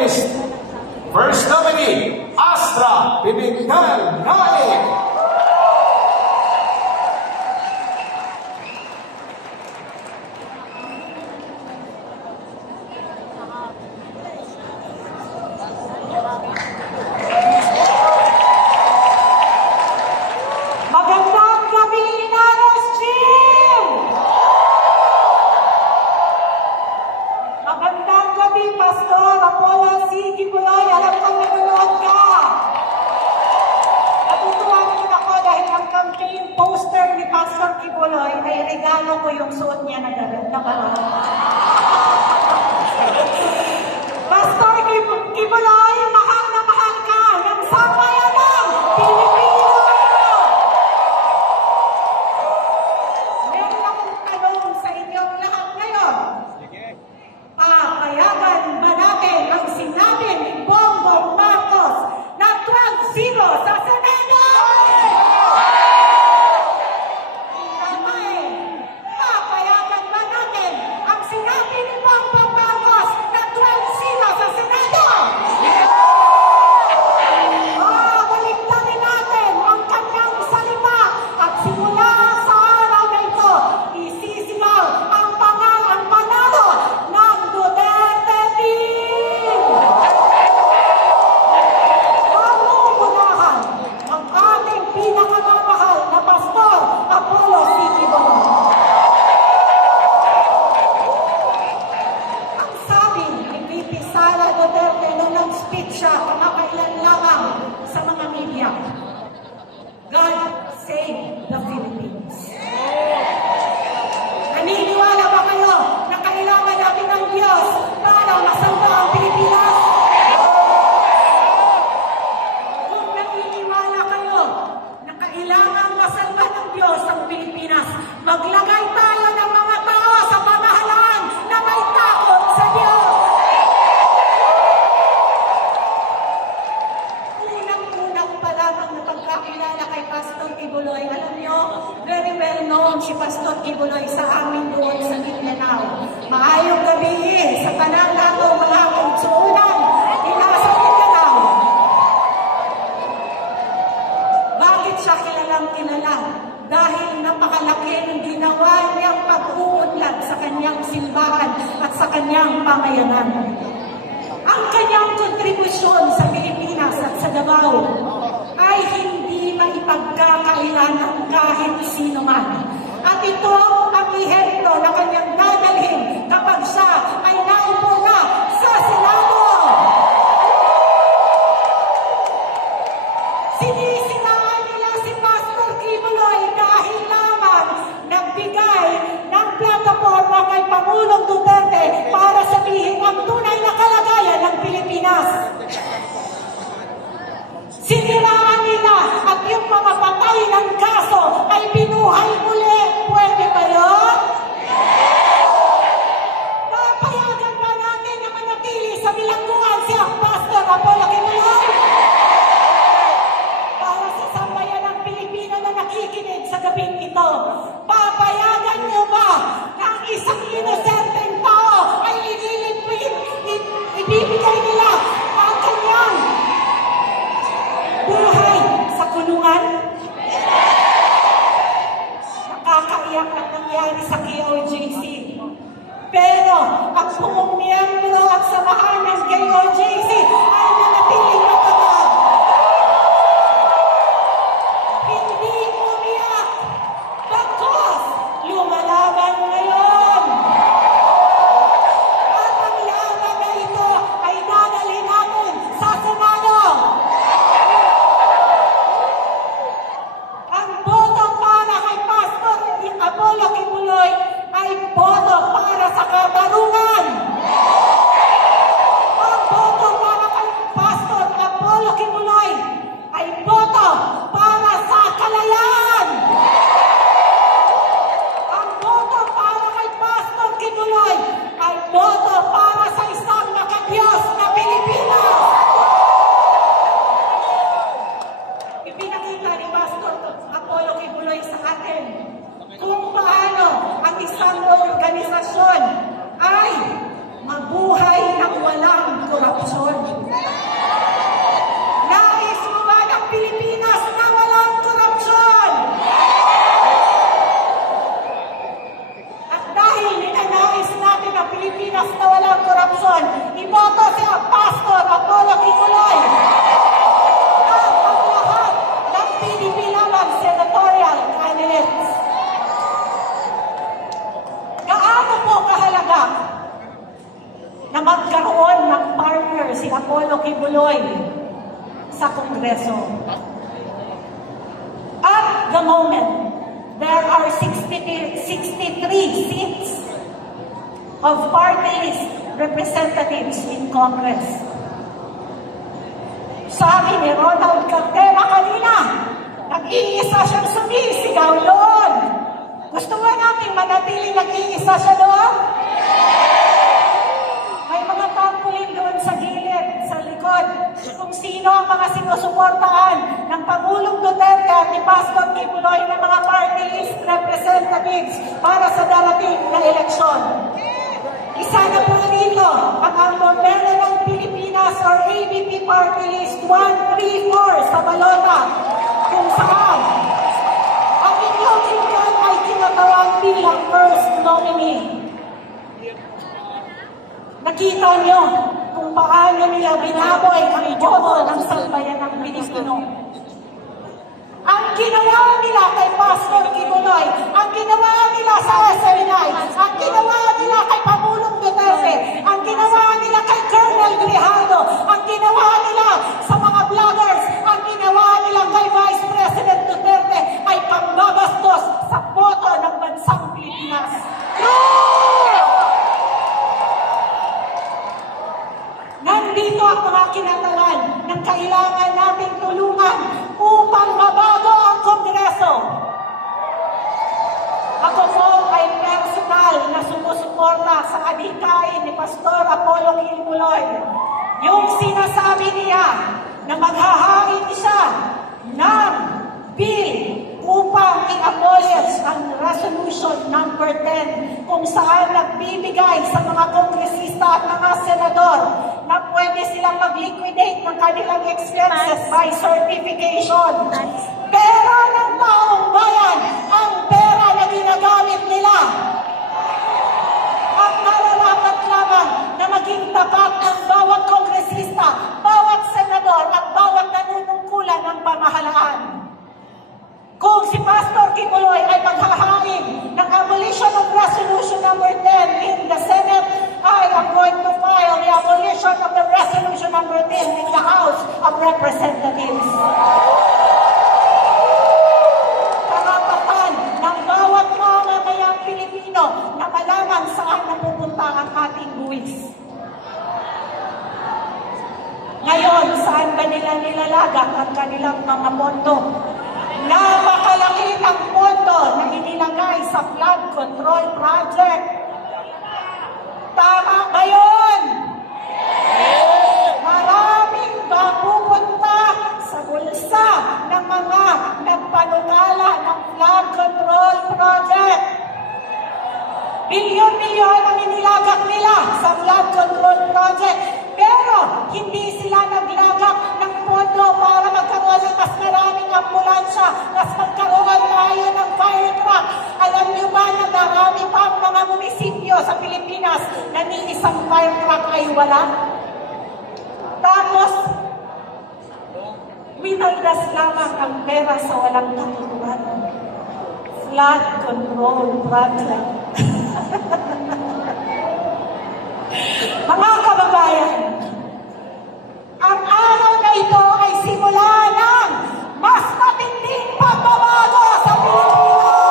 First nominee, Astra Bibingkan Naik. Magandang gabi, Inaros Gym! Magandang gabi, Pastor Apollo C. Kibuloy. Alam kong nanonood ka. Natutuwa naman ako dahil ang campaign poster ni Pastor Kibuloy ay regalo ko yung suot niya na baron. Pastor Kibuloy, mahal na mahal ka ng sambayanang Pilipino! Meron akong tanong sa inyong lahat ngayon. Papayagan ba natin ang sinabi ni Bongbong Marcos na 12-0 sa Senado? Tama eh. Papayagan ba natin ang sinabi ni Bongbong Marcos na 12-0 sa Senado? Baliktarin natin ang kanyang salita at simula sa araw na ito, isisigaw ang panalo ng Duterte team! Mamupunahan ang ating pinakamamahal na Pastor Apollo C. Kibuloy. Ang sabi ni VP Sara Duterte nung nag-speech siya kamakailan lamang sa mga media, God save the Philippines. Naniniwala ba kayo na kailangan natin ng Diyos para masamba ang Pilipinas? Kung naniniwala kayo na kailangan masamba ng Diyos ang Pilipinas, maglagay tayo ng mga tao sa pamahalaan na may takot sa Diyos. Unang-unang pa lamang na pagkakilala kay Pastor Kibuloy, alam nyo, very well known si Pastor Kibuloy sa amin doon sa Mindanao. Maayong gabi sa kanang atong mga kautsuunan nasa Mindanao. Bakit siya kilalang kilala? Dahil napakalaki ng ginawa niyang pag-uunlad sa kanyang simbahan at sa kanyang pamayanan. Ang kanyang kontribusyon sa Pilipinas at sa Davao ay hindi maipagkakailangan kahit sino man. At ito ang ihemplo na kanyang dadalhin kapag siya ay naupo na sa Senado. Sinisinaan nila si Pastor Kibuloy dahil lamang nagbigay ng plataforma kay Pangulong Duterte para sabihin ang tunay na kalagayan ng Pilipinas. Siniraan nila at yung mga patay ng kaso ay binuhay muli. Pwede ba yun? Papayagan ba natin na manatili sa bilangguan si ang Pastor Apollo Kibuloy? Para sa sambayan ng Pilipino na nakikinig sa gabing ito, papayagan niyo ba na ang isang inosenteng tao ay ibibigay nila ang kanyang buhay sa kulungan? Nakakaiyak ang nangyari sa KOJC. Pero ang buong miyembro at samahan ng KOJC ay nanatiling matatag. Hindi umiyak bagkus lumalaban ngayon. At ang laban na ito ay dadalhin Apollo Kibuloy sa Kongreso. At the moment, there are 63 seats of party list representatives in Congress. Sabi ni Ronald Cantera kanina, nag-iisa siyang sumisigaw doon. Gusto ba natin manatiling nag-iisa siya doon? May mga tangkulin doon sa gilid, sa likod, kung sino ang mga sinusuportahan ng Pangulong Duterte at ni Pastor Kibuloy ng mga party list representatives para sa darating na eleksyon. Isa na po rito ang Bombero ng Pilipinas or ABP Party List 134 sa balota kung saan ang inyong tingnan ay tinatawag bilang first nominee. Nakita nyo kung paano nila binaboy ang boto ng sambayanang Pilipino. Ang ginawa nila kay Pastor Kibuloy, ang ginawa nila sa SMNI, ang ginawa nila kay Pangulong Duterte, ang ginawa nila kay Colonel Grijaldo, ang ginawa nila sa mga vloggers, ang ginawa nila kay Vice President Duterte ay pambabastos sa boto ng bansang Pilipinas. Nandito ang mga kinatawan ng kailangan nating tulungan upang mabago ang Kongreso. Ako po ay personal na sumusuporta sa adhikain ni Pastor Apollo Kibuloy. Yung sinasabi niya na maghahain siya ng bill upang i-abolish ang Resolution number 10 kung saan nagbibigay sa mga kongresista at mga senador na pwede silang mag-liquidate ng kanilang expenses by certification. Pera ng taong bayan ang pera na ginagamit nila. Ang nararapat lamang na maging tapat ng bawat kongresista, bawat senador at bawat nanunungkulan ng pamahalaan. Kung si Pastor Kibuloy ay maghahain ng abolition of Resolution number 10 in the Senate, I am going to file the abolition of the Resolution number 10 in the House of Representatives. Karapatan ng bawat mamamayang Pilipino na malaman saan napupunta ang ating buwis. Ngayon, saan ba nila nilalagak ang kanilang mga pondo? Napakalaki ng pondo na inilagay sa flood control project. Tama ba yun? Maraming pupunta sa bulsa ng mga nagpanukala ng flood control project. Bilyon-bilyon ang inilagak nila sa flood control project. Pero hindi sila naglagak ng pondo para magkaroon ng mas maraming ambulansya, mas magkaroon tayo ng fire truck. Alam niyo ba na marami pang mga munisipyo sa Pilipinas na ni isang fire truck ay wala? Tapos, winaldas lamang ang pera sa walang katutuan. Flood control project. Mga kababayan, ang araw na ito ay simula ng mas matinding pagbabago sa Pilipinas.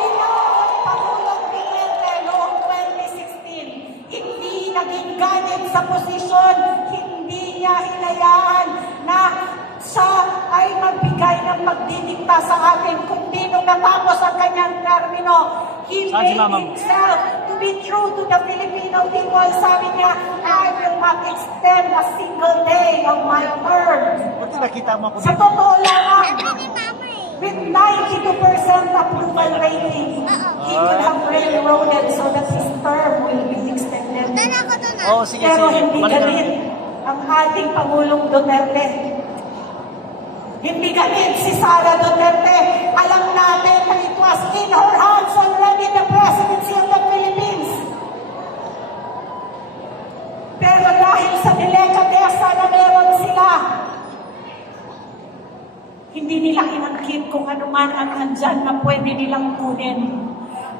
Tinawag Pangulong Duterte noong 2016, hindi naging ganit sa posisyon, hindi niya hinayaan na siya ay magbigay ng magdidikta sa atin, kundi nung natapos ang kanyang termino, he made himself to be true to the Filipino people. Sabi niya, I will not extend a single day of my term. Sa totoo lang, with 92% approval rating, he could have railroaded so that his term will be extended. Pero hindi galit ang ating Pangulong Duterte. Hindi galit si Sara Duterte. Alam natin na it was in her hands already the presidency of the Philippines. Pero dahil sa delikadesa na meron sila, hindi nila inangkit kung ano man ang andyan na pwede nilang kunin.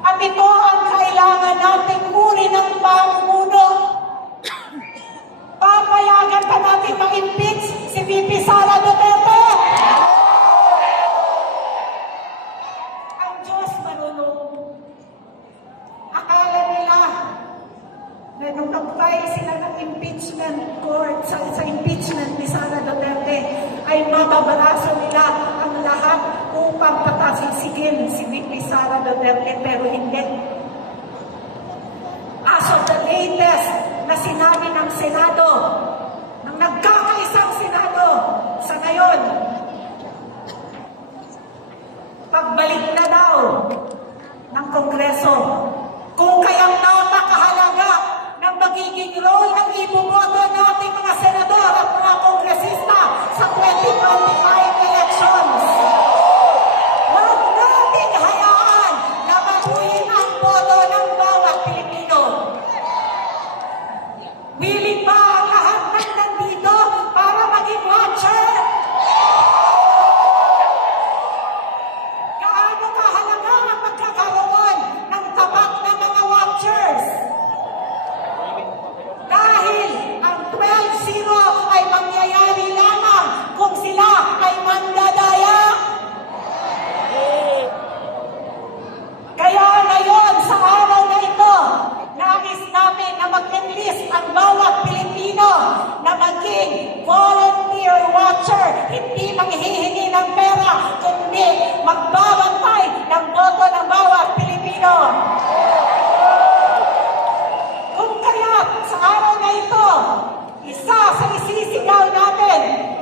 At ito ang kailangan nating uri ng pamumuno. maghiwalay sila ng impeachment court sa impeachment ni Sara Duterte, ay mababaraso nila ang lahat upang patasisigin si VP Sara Duterte, pero hindi. As of the latest na sinabi ng Senado, ng nagkakaisang Senado sa ngayon, pagbalik na daw ng Kongreso, kung kayang napakahalaga ng magiging role ng ibumoto nating mga senador at mga kongresista sa 2025 elections. Huwag nating hayaan na mabuhin ang boto ng bawat Pilipino. Willing ba ang lahat ng nandito para maging watcher? Gaano kahalaga ang pagkakaroon ng tapat na mga watchers? Dahil ang 12-0 ay mangyayari lamang kung sila ay mandadaya. Kaya ngayon, sa araw na ito, nais namin na mag-enlist ang bawat Pilipino na maging volunteer watcher, hindi manghihingi ng pera, kundi magbabantay ng boto ng bawat Pilipino. Kung kaya sa araw na ito, isa sa isisigaw natin,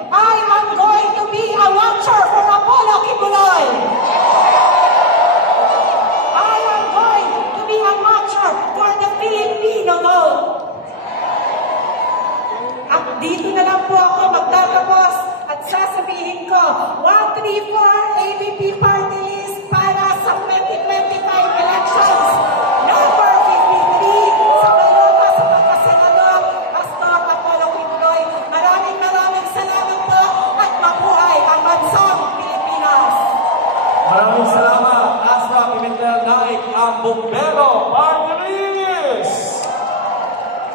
I am going to be a watcher for Apollo Kibuloy. I am going to be a watcher for the Filipino vote. At dito na lang po ako magtatapos at sasabihin ko, 134 AVP party list para sa 2025 elections. Number 53 sa Maynila sa pagkasenador, Pastor Apollo Kibuloy. Maraming salamat po at mabuhay ang bansang Pilipinas. Maraming salamat, Astra Pimentel Naik, ang Bumbero Party List!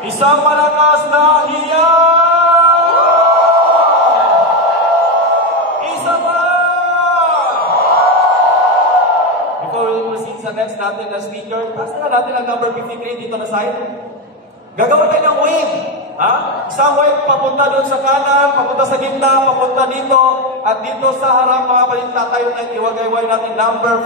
Isang malakas na hiya! Isa pa! Before we proceed sa next natin na speaker, taas na natin ang number 53 dito na side. Gagawin tayo ng wave. Ha? Isang wave papunta doon sa kanan, papunta sa gitna, papunta dito, at dito sa harap mga palinta tayo na iwagayway natin number